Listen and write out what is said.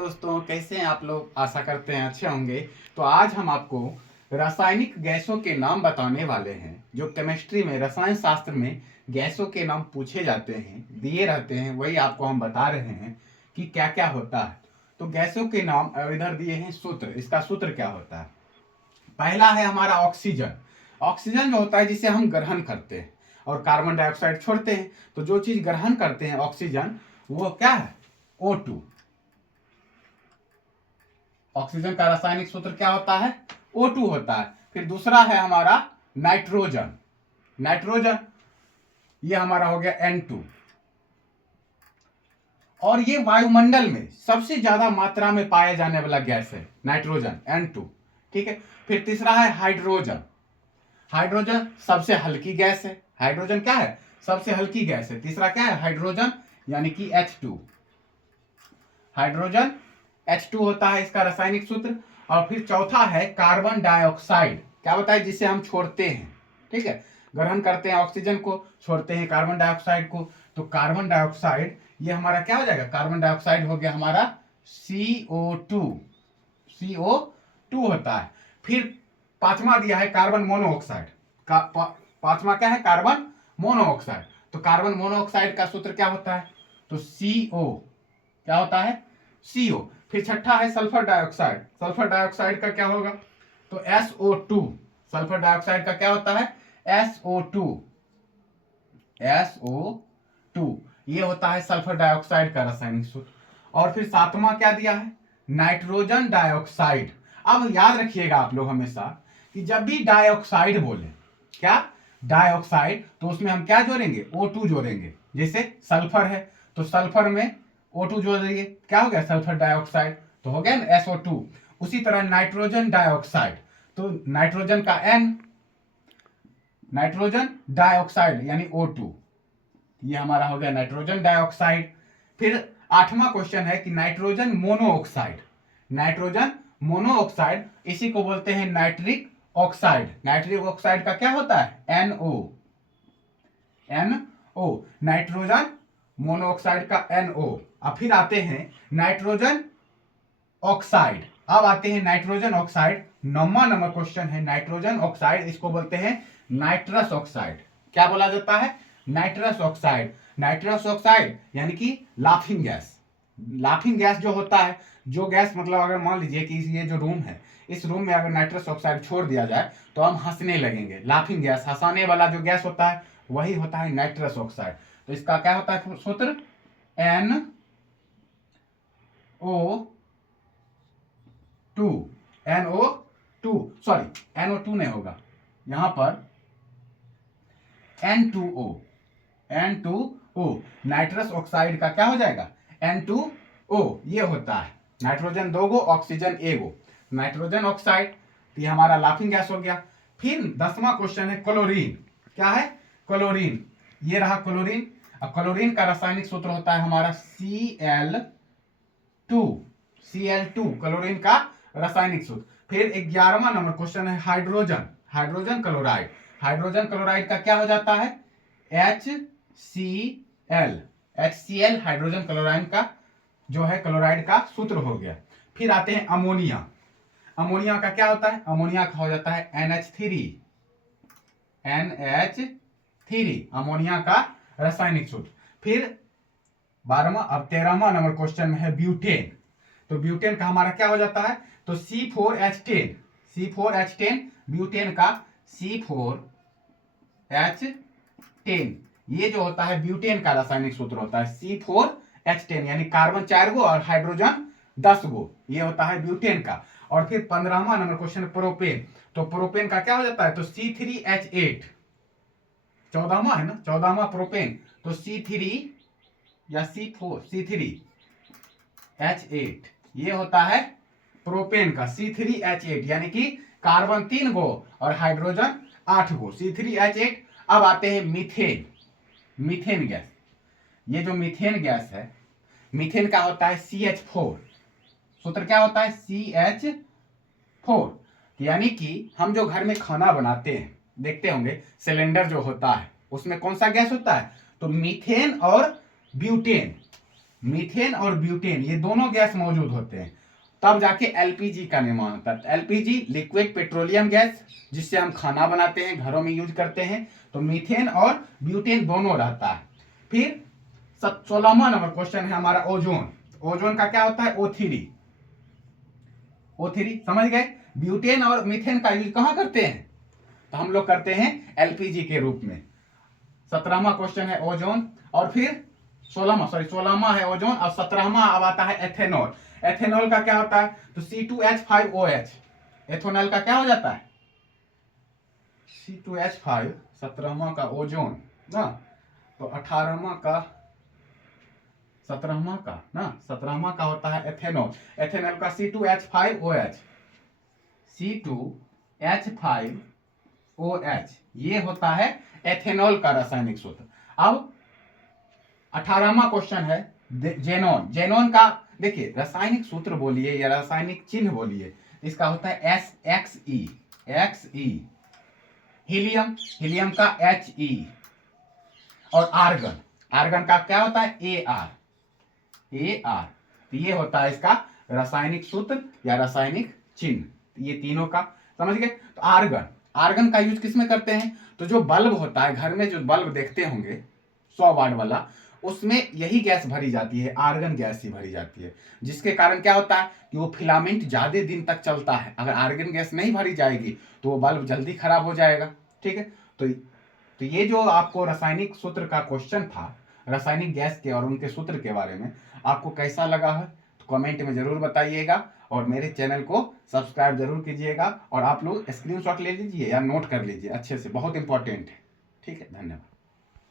दोस्तों, कैसे हैं आप लोग। आशा करते हैं अच्छे होंगे। तो आज हम आपको रासायनिक गैसों के नाम बताने वाले हैं। जो केमिस्ट्री में, रसायन शास्त्र में गैसों के नाम पूछे जाते हैं, दिए रहते हैं, वही आपको हम बता रहे हैं कि क्या क्या होता है। तो गैसों के नाम इधर दिए हैं सूत्र। इसका सूत्र क्या होता है? पहला है हमारा ऑक्सीजन। ऑक्सीजन जो होता है जिसे हम ग्रहण करते हैं और कार्बन डाइऑक्साइड छोड़ते हैं। तो जो चीज ग्रहण करते हैं ऑक्सीजन, वो क्या है? O2। ऑक्सीजन का रासायनिक सूत्र क्या होता है? O2 होता है। फिर दूसरा है हमारा नाइट्रोजन। नाइट्रोजन ये हमारा हो गया N2। और ये वायुमंडल में सबसे ज्यादा मात्रा में पाया जाने वाला गैस है नाइट्रोजन, N2। ठीक है। फिर तीसरा है हाइड्रोजन। हाइड्रोजन सबसे हल्की गैस है। हाइड्रोजन क्या है? सबसे हल्की गैस है। तीसरा क्या है? हाइड्रोजन यानी कि H2। हाइड्रोजन H2 होता है इसका रासायनिक सूत्र। और फिर चौथा है कार्बन डाइऑक्साइड। क्या होता है? जिसे हम छोड़ते हैं। ठीक है। ग्रहण करते हैं ऑक्सीजन को, छोड़ते हैं कार्बन डाइऑक्साइड को। तो कार्बन डाइऑक्साइड ये हमारा क्या हो जाएगा? कार्बन डाइऑक्साइड हो गया हमारा CO2। CO2 होता है। फिर पांचवा दिया है कार्बन मोनोऑक्साइड का। पांचवा क्या है? Carbon monoxide. तो कार्बन मोनोऑक्साइड का सूत्र क्या होता है? तो CO क्या होता है? CO। फिर छठा है सल्फर डाइऑक्साइड। सल्फर डाइऑक्साइड का क्या होगा? तो SO2। सल्फर डाइऑक्साइड का क्या होता है? SO2। SO2 ये होता है सल्फर डाइऑक्साइड का रासायनिक सूत्र। और फिर सातवां क्या दिया है? Nitrogen dioxide. अब याद रखिएगा आप लोग हमेशा कि जब भी डाइऑक्साइड बोले, क्या डाइऑक्साइड, तो उसमें हम क्या जोड़ेंगे? O2 जोड़ेंगे। जैसे सल्फर है तो सल्फर में O2 जोड़ देंगे, क्या हो गया? Sulphur dioxide. तो हो गया ना SO2। उसी तरह नाइट्रोजन डाइऑक्साइड, तो नाइट्रोजन का N, नाइट्रोजन डाइऑक्साइड यानी O2, ये हमारा हो गया नाइट्रोजन डाइऑक्साइड। फिर आठवां क्वेश्चन है कि नाइट्रोजन मोनोऑक्साइड। नाइट्रोजन मोनोऑक्साइड इसी को बोलते हैं नाइट्रिक ऑक्साइड। नाइट्रिक ऑक्साइड का क्या होता है? NO। NO नाइट्रोजन मोनोऑक्साइड का NO। अब फिर आते हैं नाइट्रोजन ऑक्साइड। अब आते हैं नाइट्रोजन ऑक्साइड। 9वां नंबर क्वेश्चन है नाइट्रोजन ऑक्साइड। इसको बोलते हैं नाइट्रस ऑक्साइड। क्या बोला जाता है? Nitrous oxide. नाइट्रस ऑक्साइड यानी कि लाफिंग गैस। लाफिंग गैस जो होता है, जो गैस मतलब अगर मान लीजिए कि ये जो रूम है, इस रूम में अगर नाइट्रस ऑक्साइड छोड़ दिया जाए तो हम हंसने लगेंगे। लाफिंग गैस, हंसाने वाला जो गैस होता है, वही होता है नाइट्रस ऑक्साइड। तो इसका क्या होता है सूत्र? NO2। सॉरी NO2 नहीं होगा, यहां पर N2O। N2O नाइट्रस ऑक्साइड का क्या हो जाएगा? N2O ये होता है। नाइट्रोजन 2 गो, ऑक्सीजन 1 गो। नाइट्रोजन ऑक्साइड ये हमारा लाफिंग गैस हो गया। फिर 10वां क्वेश्चन है क्लोरीन। क्या है? क्लोरीन। ये रहा क्लोरीन। अब क्लोरीन का रासायनिक सूत्र होता है हमारा Cl2। Cl2 क्लोरीन का रासायनिक सूत्र। फिर 11वां नंबर क्वेश्चन है hydrogen. Hydrogen chloride. Hydrogen chloride का क्या हो जाता है? HCl। HCl हाइड्रोजन क्लोराइड का जो है क्लोराइड का सूत्र हो गया। फिर आते हैं अमोनिया। अमोनिया का क्या होता है? अमोनिया का हो जाता है NH3। NH3 अमोनिया का रासायनिक सूत्र। फिर 12वां, अब 13वां नंबर क्वेश्चन में है ब्यूटेन। तो ब्यूटेन का हमारा क्या हो जाता है? तो C4H10। C4H10 ब्यूटेन का C4H10 ये जो होता है ब्यूटेन का रासायनिक सूत्र होता है C4H10 यानी कार्बन 4 गो और हाइड्रोजन 10 गो, ये होता है ब्यूटेन का। और फिर 15वां नंबर क्वेश्चन प्रोपेन। तो प्रोपेन का क्या हो जाता है? तो C3H8। 14वां है ना, 14वां प्रोपेन। तो C3 या C3H8 ये होता है प्रोपेन का C3H8 यानी कि कार्बन 3 गो और हाइड्रोजन 8 गो, C3H8। अब आते हैं मीथेन। Methane gas. ये जो मीथेन गैस है, मीथेन का होता है CH4। सूत्र क्या होता है? CH4। यानी कि हम जो घर में खाना बनाते हैं, देखते होंगे सिलेंडर जो होता है उसमें कौन सा गैस होता है? तो मीथेन और ब्यूटेन। मीथेन और ब्यूटेन ये दोनों गैस मौजूद होते हैं, तब जाके एलपीजी का निर्माण होता है। एलपीजी लिक्विड पेट्रोलियम गैस, जिससे हम खाना बनाते हैं, घरों में यूज करते हैं, तो मीथेन और ब्यूटेन दोनों रहता है। फिर 16वां नंबर क्वेश्चन है हमारा ओजोन। ओजोन का क्या होता है? O3। O3 समझ गए। ब्यूटेन और मीथेन का यूज कहां करते हैं? तो हम लोग करते हैं एलपीजी के रूप में। 17वां क्वेश्चन है ओजोन, और फिर 16वां है ओजोन, और 17वां अब आता है एथेनॉल। एथेनॉल का क्या होता है? तो C2H5OH। एथेनॉल का क्या हो जाता है? C2H5। 17वां का ओजोन ना, तो 18वां का 17वां का ना, 17वां का होता है एथेनॉल। एथेनॉल का C2H5OH। C2H5OH ये होता है एथेनॉल का रासायनिक सूत्र। अब 18वां क्वेश्चन है जेनॉन। जेनॉन का देखिए रासायनिक सूत्र बोलिए या रासायनिक चिन्ह बोलिए, इसका होता है SXE। XE। हीलियम, हीलियम का HE। और आर्गन, आर्गन का क्या होता है? AR। AR। तो ये होता है इसका रासायनिक सूत्र या रासायनिक चिन्ह, ये तीनों का समझ गए। तो आर्गन, आर्गन का यूज किस में करते हैं? तो जो बल्ब होता है, घर में जो बल्ब देखते होंगे 100 वाट वाला, उसमें यही गैस भरी जाती है, आर्गन गैस ही भरी जाती है, जिसके कारण क्या होता है कि वो फिलामेंट ज्यादा दिन तक चलता है। अगर आर्गन गैस नहीं भरी जाएगी तो वो बल्ब जल्दी खराब हो जाएगा। ठीक है, तो ये जो आपको रासायनिक सूत्र का क्वेश्चन था, रासायनिक गैस के और उनके सूत्र के बारे में, आपको कैसा लगा है तो कमेंट में जरूर बताइएगा, और मेरे चैनल को सब्सक्राइब जरूर कीजिएगा, और आप लोग स्क्रीनशॉट ले लीजिए या नोट कर लीजिए अच्छे से, बहुत इंपॉर्टेंट है। ठीक है, धन्यवाद।